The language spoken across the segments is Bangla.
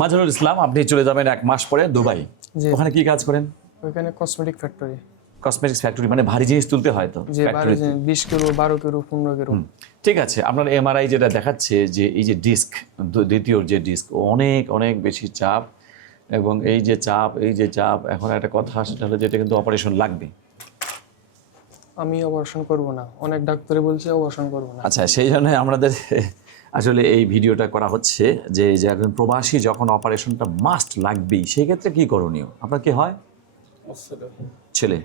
মাজহারুল ইসলাম, আপনি চলে যাবেন 1 মাস পরে দুবাই। ওখানে কি কাজ করেন? ওখানে কসমেটিক ফ্যাক্টরি। কসমেটিক্স ফ্যাক্টরি মানে ভারী জিনিস তুলতে হয় তো? যে 20 কিলো, 12 কিলো, 15 কিলো। ঠিক আছে, আপনার এমআরআই যেটা দেখাচ্ছে যে এই যে ডিস্ক, দ্বিতীয় যে ডিস্ক, অনেক অনেক বেশি চাপ, এবং এই যে চাপ এখন একটা কথা সেটা হলো যেটা কিন্তু অপারেশন লাগবে। আমি অপারেশন করব না, অনেক ডাক্তারে বলছে অপারেশন করব না। আচ্ছা, সেই জন্য আমাদের আসলে এই ভিডিওটা করা হচ্ছে যে একজন প্রবাসী যখন অপারেশনটা মাস্ট লাগবেই, সেই ক্ষেত্রে কি করণীয়? আপনার কি হয়? ছেলে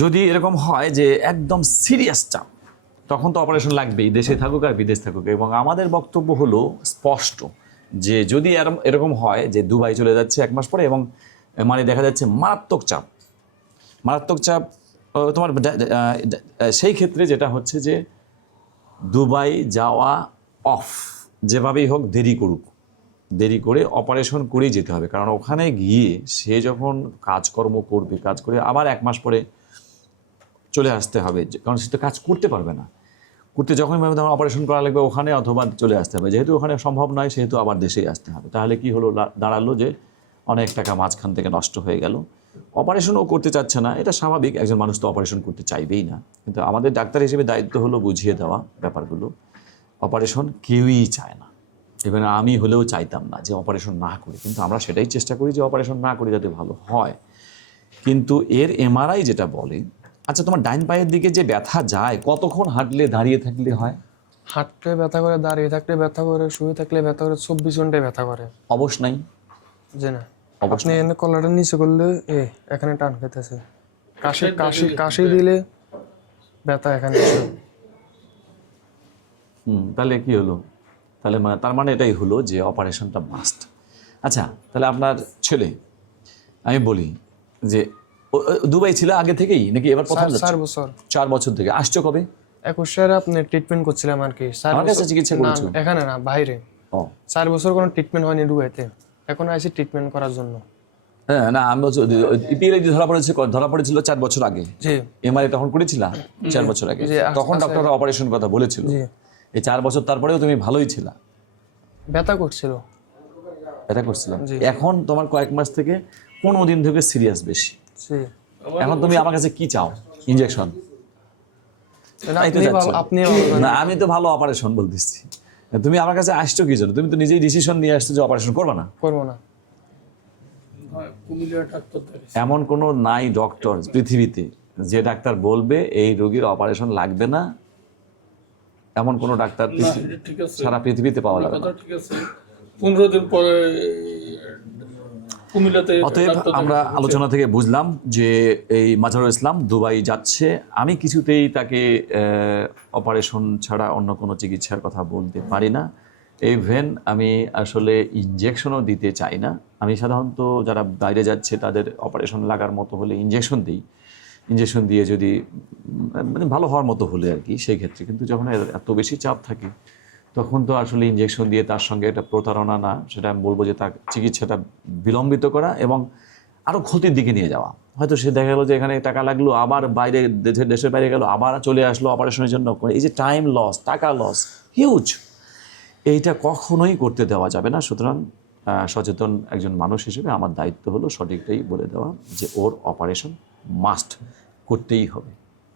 যদি এরকম হয় যে একদম সিরিয়াস চাপ, তখন তো অপারেশন লাগবেই, দেশে থাকুক আর বিদেশ থাকুক। এবং আমাদের বক্তব্য হলো স্পষ্ট যে যদি এরকম হয় যে দুবাই চলে যাচ্ছে 1 মাস পরে, এবং মানে দেখা যাচ্ছে মারাত্মক চাপ, তোমার সেই ক্ষেত্রে যেটা হচ্ছে যে দুবাই যাওয়া অফ, যেভাবেই হোক দেরি করে অপারেশন করেই যেতে হবে। কারণ ওখানে গিয়ে সে যখন কাজকর্ম করবে, কাজ করে আবার 1 মাস পরে চলে আসতে হবে, কারণ সে তো কাজ করতে পারবে না। যখনই ভাবে আমার অপারেশন করা লাগবে ওখানে, অথবা চলে আসতে হবে। যেহেতু ওখানে সম্ভব নয়, সেহেতু আবার দেশেই আসতে হবে। তাহলে কি হলো, দাঁড়ালো যে অনেক টাকা মাঝখান থেকে নষ্ট হয়ে গেল। অপারেশনও করতে চাচ্ছে না, এটা স্বাভাবিক, একজন মানুষ তো অপারেশন করতে চাইবেই না। কিন্তু আমাদের ডাক্তার হিসেবে দায়িত্ব হলো বুঝিয়ে দেওয়া ব্যাপারগুলো। অপারেশন কেউই চায় না, এবং আমি হলেও চাইতাম না যে অপারেশন না করি, কিন্তু আমরা সেটাই চেষ্টা করি যে অপারেশন না করি যাতে ভালো হয়। কিন্তু এর এমআরআই যেটা বলে, আচ্ছা তোমার ডাইন পায়ের দিকে যে ব্যথা যায়, কতক্ষণ হাঁটলে দাঁড়িয়ে থাকলে হয়? হাঁটলে ব্যথা করে, দাঁড়িয়ে থাকলে ব্যথা করে, শুয়ে থাকলে ব্যথা করে, 24 ঘন্টায় ব্যথা করে। অবশ নাই? যে না, আপনি এনে কলারটা নিচে করলে এখানে টান খেতেছে, কাশি দিলে ব্যথা এখানে আছে। তাহলে কি হলো? তার মানে এটাই হলো যে অপারেশনটা মাস্ট। আচ্ছা, তাহলে আপনার ছেলে, আমি বলি যে দুবাই ছিল আগে থেকেই নাকি এবার প্রথম যাচ্ছে? 4 বছর। 4 বছর থেকে আসছো কবে? 21 সালে আপনি ট্রিটমেন্ট করছিলাম আর কি। আমার কাছে চিকিৎসা করেছো? এখানে না, বাইরে। 4 বছর কোনো ট্রিটমেন্ট হয়নি দুবাইতে, এখন আসি ট্রিটমেন্ট করার জন্য। হ্যাঁ, না আমি ইপিএলআইডি ধরা পড়েছিল 4 বছর আগে। জি। এমআরআই তখন করেছিলা 4 বছর আগে, তখন ডক্টররা অপারেশন কথা বলেছিল। এই 4 বছর তারপরেও তুমি ভালোই ছিলা? ব্যথা করছিল। এখন তোমার কয়েক মাস থেকে 15 দিন থেকে সিরিয়াস বেশি। এখন তুমি আমার কাছে কি চাও? ইনজেকশন? না, আমি তো ভালো অপারেশন বলতেছি, তুমি আমার কাছে আসছো কি জন্য? তুমি তো নিজেই ডিসিশন নিয়ে আসছো যে অপারেশন করবে না। এমন কোনো নাই ডক্টর পৃথিবীতে যে ডাক্তার বলবে এই রোগীর অপারেশন লাগবে না, এমন কোনো ডাক্তার সারা পৃথিবীতে পাওয়া যাবে না। 15 দিন পরে অতএব আমরা আলোচনা থেকে বুঝলাম যে এই মাজহারুল ইসলাম দুবাই যাচ্ছে। আমি কিছুতেই তাকে অপারেশন ছাড়া অন্য কোনো চিকিৎসার কথা বলতে পারি না। ইভেন আমি আসলে ইনজেকশনও দিতে চাই না। আমি সাধারণত যারা বাইরে যাচ্ছে তাদের অপারেশন লাগার মতো হলে ইনজেকশন দিই, ইনজেকশন দিয়ে যদি মানে ভালো হওয়ার মতো হলে আর কি, সেই ক্ষেত্রে। কিন্তু যখন এত বেশি চাপ থাকে তখন তো আসলে ইনজেকশন দিয়ে তার সঙ্গে এটা প্রতারণা না, সেটা আমি বলবো যে তার চিকিৎসাটা বিলম্বিত করা এবং আরও ক্ষতির দিকে নিয়ে যাওয়া। হয়তো সে দেখা গেলো যে এখানে টাকা লাগলো, আবার বাইরে দেশের বাইরে গেল, আবার চলে আসলো অপারেশনের জন্য। এই যে টাইম লস, টাকা লস হিউজ, এইটা কখনোই করতে দেওয়া যাবে না। সুতরাং সচেতন একজন মানুষ হিসেবে আমার দায়িত্ব হলো সঠিকটাই বলে দেওয়া যে ওর অপারেশন মাস্ট করতেই হবে।